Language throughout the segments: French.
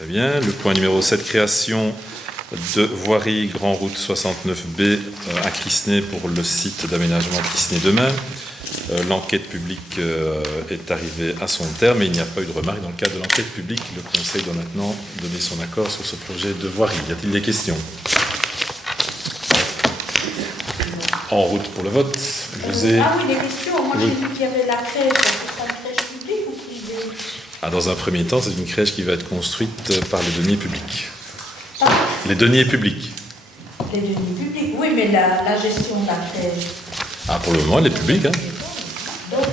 Très bien. Le point numéro 7, création de voirie Grand Route 69B à Crisnay pour le site d'aménagement Crisnay demain. L'enquête publique est arrivée à son terme et il n'y a pas eu de remarques dans le cadre de l'enquête publique. Le Conseil doit maintenant donner son accord sur ce projet de voirie. Y a-t-il des questions? En route pour le vote. José. Ah oui, des questions. Moi, j'ai vu qu'il y avait la crèche. C'est une crèche publique ou privée? Dans un premier temps, c'est une crèche qui va être construite par les deniers publics. Les deniers publics. Les deniers publics, oui, mais la gestion de la crèche. Pour le moment, elle est publique. Donc,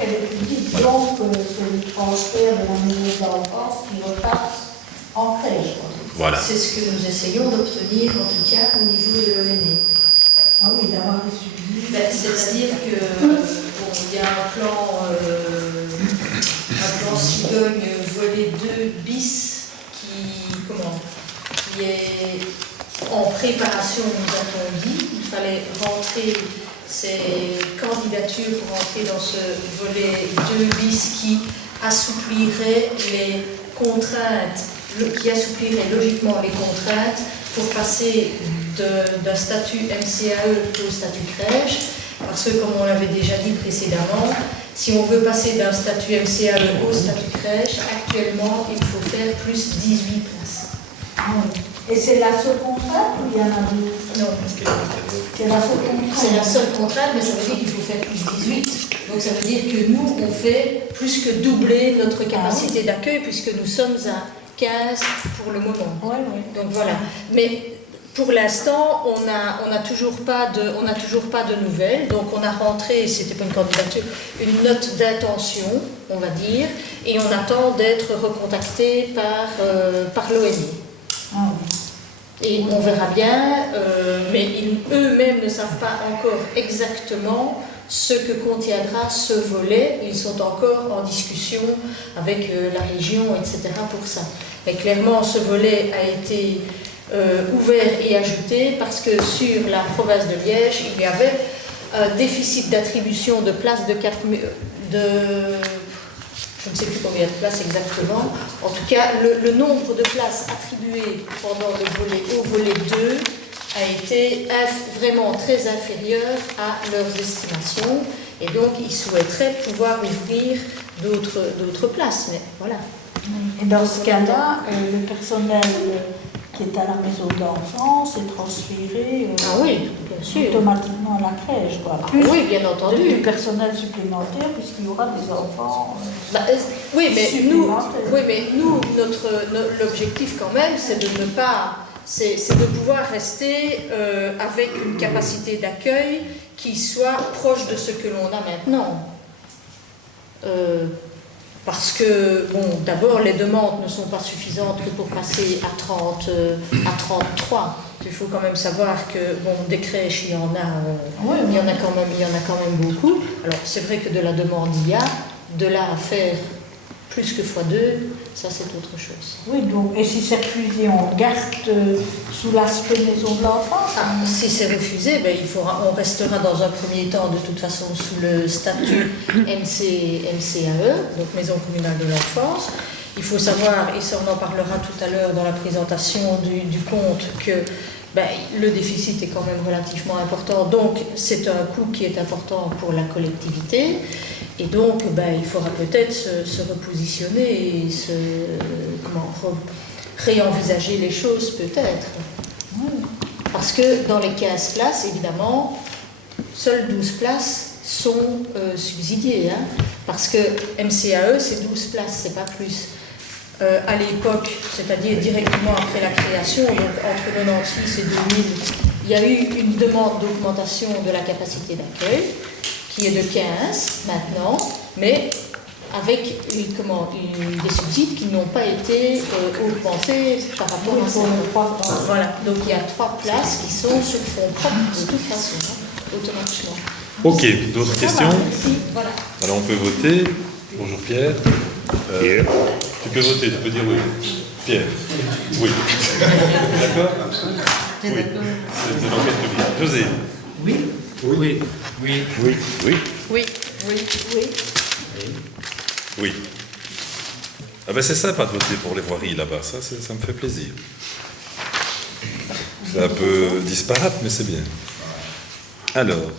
elle est publique. Voilà. Donc, c'est le transfert de la maison d'enfance qui repasse en crèche. Voilà. C'est ce que nous essayons d'obtenir, en tout cas, au niveau de l'ONE. Ah oui, d'avoir des suivis. C'est-à-dire que il y a un plan cigogne volet 2 bis qui est en préparation, nous avons dit. Il fallait rentrer ces candidatures pour entrer dans ce volet 2 bis qui assouplirait les contraintes, qui assouplirait logiquement les contraintes pour passer d'un statut MCAE au statut crèche, parce que comme on l'avait déjà dit précédemment, si on veut passer d'un statut MCAE au statut crèche, actuellement il faut faire plus 18 places. Et c'est la seule contrainte ou il y en a d'autres? Non, parce que c'est la seule contrainte. C'est la seule contrainte, mais ça veut dire qu'il faut faire plus 18. Donc ça veut dire que nous, on fait plus que doubler notre capacité d'accueil, puisque nous sommes à 15 pour le moment. Ouais, ouais. Donc voilà. Mais pour l'instant, on n'a toujours pas de nouvelles. Donc on a rentré, c'était pas une candidature, une note d'intention, on va dire, et on attend d'être recontacté par l'ONE. Ah oui. Et on verra bien, mais eux-mêmes ne savent pas encore exactement ce que contiendra ce volet. Ils sont encore en discussion avec la région, etc. pour ça. Mais clairement, ce volet a été ouvert et ajouté parce que sur la province de Liège, il y avait un déficit d'attribution de places je ne sais plus combien de places exactement. En tout cas, le nombre de places attribuées pendant au volet 2 a été vraiment très inférieur à leurs estimations. Et donc, ils souhaiteraient pouvoir ouvrir d'autres places. Mais voilà. Et dans ce cas-là, le personnel qui est à la maison d'enfance est transféré oui, bien sûr. automatiquement à la crèche. Oui, bien entendu. Du personnel supplémentaire, puisqu'il y aura des enfants oui, mais nous, l'objectif quand même, c'est de pouvoir rester avec une capacité d'accueil qui soit proche de ce que l'on a maintenant. Parce que, d'abord, les demandes ne sont pas suffisantes que pour passer à 33. Il faut quand même savoir que, des crèches, il y en a quand même beaucoup. Alors, c'est vrai que de la demande, il y a. De là à faire plus que x2, ça, c'est autre chose. Oui, donc, et si c'est refusé, on garde sous l'aspect maison de l'enfance? Si c'est refusé, on restera dans un premier temps, de toute façon, sous le statut MCAE, donc Maison communale de l'enfance. Il faut savoir, et ça on en parlera tout à l'heure dans la présentation du compte, que le déficit est quand même relativement important, donc c'est un coût qui est important pour la collectivité. Et donc, il faudra peut-être se repositionner et réenvisager les choses, peut-être. Parce que dans les 15 places, évidemment, seules 12 places sont subsidiées. Parce que MCAE, c'est 12 places, c'est pas plus. À l'époque, c'est-à-dire directement après la création, donc entre 96 et 2000, il y a eu une demande d'augmentation de la capacité d'accueil, qui est de 15 maintenant, mais avec des subsides qui n'ont pas été augmentés par rapport à ça. Voilà, donc il y a 3 places qui sont sur fonds propres de toute façon, automatiquement. Ok, d'autres questions? Voilà. Alors on peut voter. Bonjour Pierre. Pierre. Tu peux voter, tu peux dire oui. Pierre. Oui. D'accord? Oui. C'est l'enquête publique. José. Oui. Oui. Oui. Oui. Oui. Oui. Oui. Ah ben c'est sympa de voter pour les voiries là-bas, ça me fait plaisir. C'est un peu disparate, mais c'est bien. Alors,